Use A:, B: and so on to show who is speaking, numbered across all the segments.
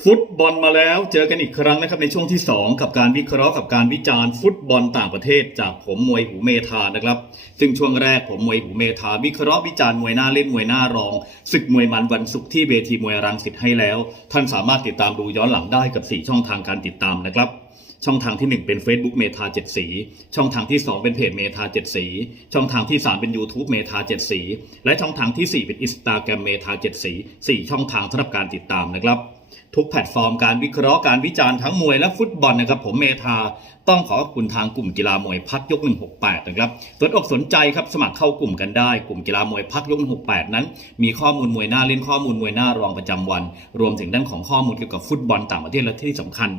A: ฟุตบอลมาแล้วเจอกันอีกครั้งนะครับในช่วงที่ 2 กับการวิเคราะห์กับการวิจารณ์ฟุตบอลต่างประเทศ จากผมมวยหูเมธานะครับ ซึ่งช่วงแรกผมมวยหูเมธาวิเคราะห์วิจารณ์มวยหน้าเล่นมวยหน้ารองศึกมวยมันวันศุกร์ที่เวทีมวยรังสิตให้แล้ว ท่านสามารถติดตามดูย้อนหลังได้กับ 4 ช่องทางการติดตามนะครับช่องทางที่ 1 เป็น Facebook เมธา7สี ช่องทางที่ 2 เป็นเพจเมธา7สี ช่องทางที่ 3 เป็น YouTube เมธา7สี และช่องทางทีสี่ 4 เป็น Instagram เมธา7สี4ช่องทางสำหรับการติดตามนะครับ ทุกแพลตฟอร์มการวิเคราะห์การวิจารณ์ทั้งมวยและฟุตบอลนะครับผมเมธาต้องขอขอบคุณทางกลุ่มกีฬามวยพักยก 168 นะครับสนอกสนใจครับสมัครเข้ากลุ่มกันได้ กลุ่มกีฬามวยพักยก 168 นั้น มีข้อมูลมวยหน้าเล่นข้อมูลมวยหน้ารองประจำวัน รวมถึงด้านของข้อมูลเกี่ยวกับฟุตบอลต่างประเทศและที่สำคัญ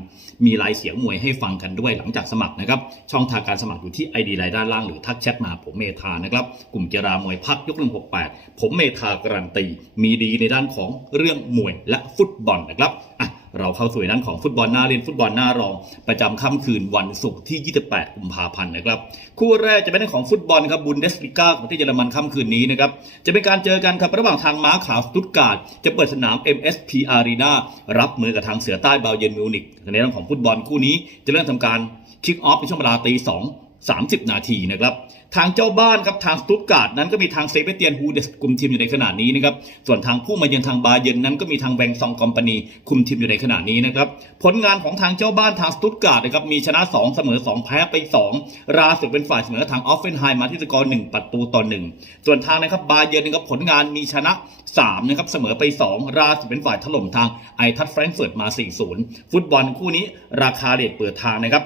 A: มีรายเสียงมวยให้ฟังกันด้วยหลังจากสมัครนะครับ ช่องทางการสมัครอยู่ที่ ID รายด้านล่างหรือทักแชทมาผมเมธานะครับ กลุ่มกีฬามวยพักยก 168 ผมเมธาการันตี มีดีในด้านของเรื่องมวยและฟุตบอลนะครับอะ เราเข้าสู่นด้นของฟุตบอลหน้าเล่นฟุตบอลหน้ารอง ประจำค่ำคืนวันศุกร์ที่ 28 กุมภาพันธ์นะครับ คู่แรกจะเป็นเรื่องของฟุตบอลครับบุนเดสลิก้าของที่เยอรมันค่ำคืนนี้นะครับ จะเป็นการเจอกันครับระหว่างทางม้าขาวสตุตการ์ดจะเปิดสนาม MSP Arena รับมือกับทางเสือใต้บาเยร์นมิวนิกในเรื่องของฟุตบอลคู่นี้จะเริ่มทำการคิกออฟในช่วงเวลาตีสอง 30 นาทีนะครับทางเจ้าบ้านครับทางสตุตการ์ดนั้นก็มีทางเซเบเตียนฮูเดสคุมทีมอยู่ในขณะนี้นะครับส่วนทางผู้มาเยือนทางบาเยนนั้นก็มีทางแวงซองคอมพานีคุมทีมอยู่ในขณะนี้นะครับผลงานของทางเจ้าบ้านทางสตุตการ์ดนะครับมีชนะ 2 เสมอ 2 แพ้ไป 2 ราสุดเป็นฝ่ายเสมอทางออฟเฟนไฮมาที่สกอร์1ประตูต่อ 1 ส่วนทางนะครับบาเยนนะครับผลงานมีชนะ3นะครับเสมอไป 2 ราสุดเป็นฝ่ายถล่มทางไอทัตแฟรงก์เฟิร์ตมา 4-0 ฟุตบอลคู่นี้ราคาเรทเปิดทางนะครับ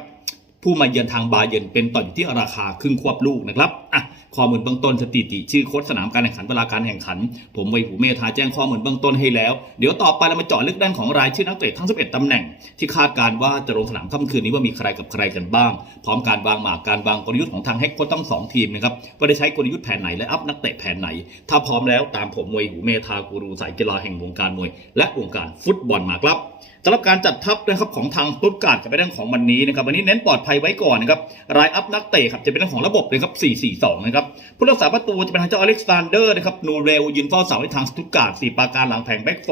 A: ผู้มาเยือนทางบาเยนเป็นต่ออยู่ที่ราคาครึ่งควบลูกนะครับอะข้อมูลเบื้องต้นสถิติ ชื่อโค้ชสนามการแข่งขันเวลาการแข่งขัน ผมไวยหูเมธาแจ้งข้อมูลเบื้องต้นให้แล้ว เดี๋ยวต่อไปเรามาเจาะลึกด้านของรายชื่อนักเตะทั้ง 11ตำแหน่ง ที่คาดการว่าจะลงสนามค่ำคืนนี้ว่ามีใครกับใครกันบ้าง พร้อมการวางหมากการวางกลยุทธ์ของทางเฮดโค้ชทั้งสองทีมนะครับว่าได้ใช้กลยุทธ์แผนไหนและอัพนักเตะแผนไหน ถ้าพร้อมแล้วตามผมมวยหูเมธากูรูสายกีฬาแห่งวงการมวย และวงการฟุตบอลมาครับ สำหรับการจัดทัพนะครับของทางตุตการ์ดจะเป็นเรื่องของวันนี้นะครับวันนี้เน้นปลอดภัยไว้ก่อนนะครับรายอัพนักเตะครับจะเป็นเรื่องของระบบเลยครับ 4-4-2 นะครับผู้รักษาประตูจะเป็นทางเจ้าอเล็กซานเดอร์นะครับนูเรลยืนเฝ้าเสาให้ทางสตุตการ์ดสี่ปราการหลังแผงแบ็กโฟ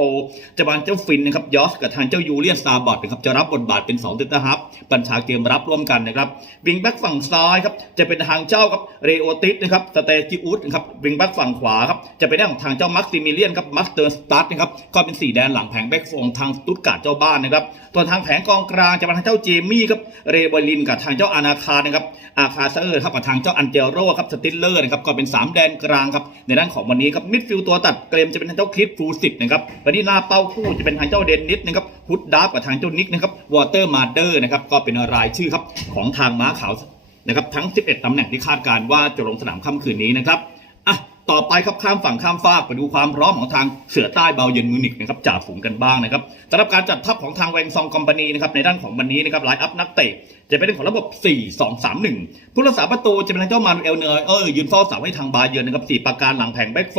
A: จะเป็นเจ้าฟินนะครับยอสกับทางเจ้ายูเลียนซาบอดนะครับจะรับบทบาทเป็น2เตนตาฮับบัญชาเกมรับร่วมกันนะครับวิงแบ็กฝั่งซ้ายครับจะเป็นทางเจ้าครับเรโอติสนะครับสเตจิอุสนะครับวิงแบ็กฝั่งขวาครับจะเป็นเรื่องของทางเจ้ามักซิมิเลียนครับมัสเตอร์สตาร์นะครับก็เป็นสีแดนหลังแผงแบ็กโฟทางตุตการดเจ้าบ้านนะครับตัวทางแผงกองกลางจะเป็นทางเจ้าเจมี่ครับเรเบลินกับทางเจ้าอานาคานะครับอาคาเซอร์ครับกับทางเจ้าอันเจโรครับสติลเลอร์นะครับก็เป็น 3 แดนกลางครับในด้านของวันนี้ครับมิดฟิลด์ตัวตัดเกรมจะเป็นทางเจ้าคลิปฟูสิตนะครับวันนี้หน้าเป้าคู่จะเป็นทางเจ้าเดนนิสนะครับฮุดดาร์กับทางเจ้านิกนะครับวอเตอร์มาเดอร์นะครับก็เป็นรายชื่อครับของทางม้าขาวนะครับทั้ง 11ตำแหน่งที่คาดการว่าจะลงสนามค่ำคืนนี้นะครับ ต่อไปครับข้ามฝั่งข้ามฟากไปดูความพร้อมของทางเสือใต้เบาเย็นมิวนิกนะครับจ่าฝูงกันบ้างนะครับสำหรับการจัดทัพของทางแวงซองคอมพานีนะครับในด้านของวันนี้นะครับไลน์อัพนักเตะจะเป็นเรื่องของระบบ 4 2 3 1 ผู้รักษาประตูจะเป็นทางเจ้ามานูเอลเนอร์เออยืนเฝ้าเสาให้ทางบาเยือนนะครับสี่ประการหลังแผงแบ็กโฟ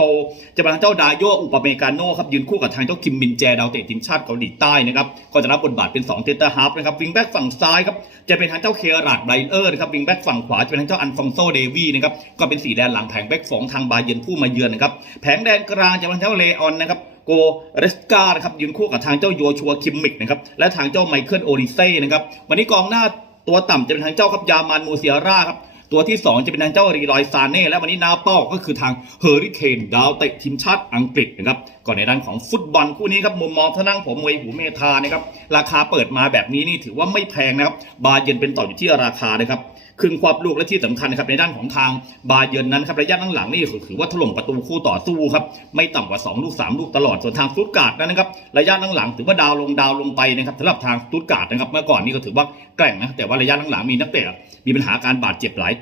A: จะเป็นทางเจ้าดาโยอุปเมกาโนครับยืนคู่กับทางเจ้าคิมมินแจดาวเตะทีมชาติเกาหลีใต้นะครับก็จะรับบทบาทเป็น2เทเตอร์ฮาร์ฟนะครับวิงแบ็กฝั่งซ้ายครับจะเป็นทางเจ้าเคราดไบเออร์นะครับวิงแบ็กฝั่งขวาจะเป็นทางเจ้าอันฟองโซเดวีนะครับก็เป็นสีแดนหลังแผงแบ็กฟองทางบาเยือนผู้มาเยือนนะครับแผงแดนกลางจะเป็นเจ้าเลออนนะครับโกเรสกานะครับยืนคู่กับทางเจ้าโยชัวคิมมิกนะครับและทางเจ้าไมเคิลโอริเซ่นะครับวันนี้กองหน้าตัวต่ำจะเป็นทางเจ้าครับยามันมูเซียร่าครับตัวที่ 2 จะเป็นทางเจ้ารีลอยซาเน่และวันนี้นาเป้าก็คือทางเฮอริเคนดาวเตะทีมชาติอังกฤษนะครับก่อนในด้านของฟุตบอลคู่นี้ครับมุมมองท่านั่งผมมวยหูเมธานะครับราคาเปิดมาแบบนี้นี่ถือว่าไม่แพงนะครับบาเยนเป็นต่ออยู่ที่ราคานะครับ ครึ่งควบลูกและที่สำคัญนะครับในด้านของทางบาเยิร์นนั้นครับระยะหลังๆนี่ถือว่าถล่มประตูคู่ต่อสู้ครับไม่ต่ำกว่า 2 ลูก 3 ลูกตลอดส่วนทางสตุตการ์ดนั้นนะครับระยะหลังๆถือว่าดาวลงดาวลงไปนะครับสำหรับทางสตุตการ์ดนะครับเมื่อก่อนนี่ก็ถือว่าแกร่งนะแต่ว่าระยะหลังๆมีนักเตะมีปัญหาการบาดเจ็บหลาย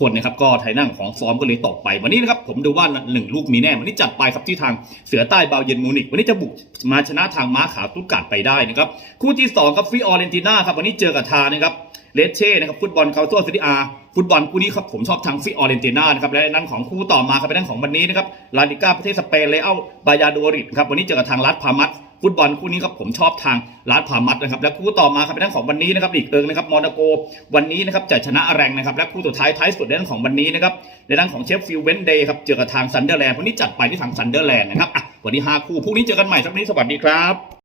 A: คนนะครับก็ไทยนั่งของฟอร์มก็เลยตกไป วันนี้นะครับผมดูว่าหนึ่งลูกมีแน่ วันนี้จัดไปครับที่ทางเสือใต้เบาเยนมูนิกวันนี้จะบุกมาชนะทางม้าขาวตุตกาดไปได้นะครับคู่ที่สองครับฟิออเรนติน่าครับวันนี้เจอกับทานะครับเลเช่นะครับฟุตบอลเคาน์เตอร์ซีรีอาฟุตบอลคู่นี้ครับผมชอบทางฟิออเรนติน่านะครับและนั่นของคู่ต่อมาครับเป็นนั่นของวันนี้นะครับลาลิก้าประเทศสเปนเลอัลบายาโดริดครับวันนี้เจอกับทางรัฐพามัส ฟุตบอลคู่นี้ครับผมชอบทางลาดพามัดนะครับและคู่ต่อมาครับเป็นทั้งของวันนี้นะครับอีกเอิงนะครับมอนาโกวันนี้นะครับจะชนะแรงนะครับและคู่สุดท้ายท้ายสุดในด้านของวันนี้นะครับในด้านของเชฟฟิลด์เวนเดย์ครับเจอกับทางซันเดอร์แลนด์วันนี้จัดไปที่ทางซันเดอร์แลนด์นะครับอะวันนี้ห้าคู่พรุ่งนี้เจอกันใหม่สักวันนี้สวัสดีครับ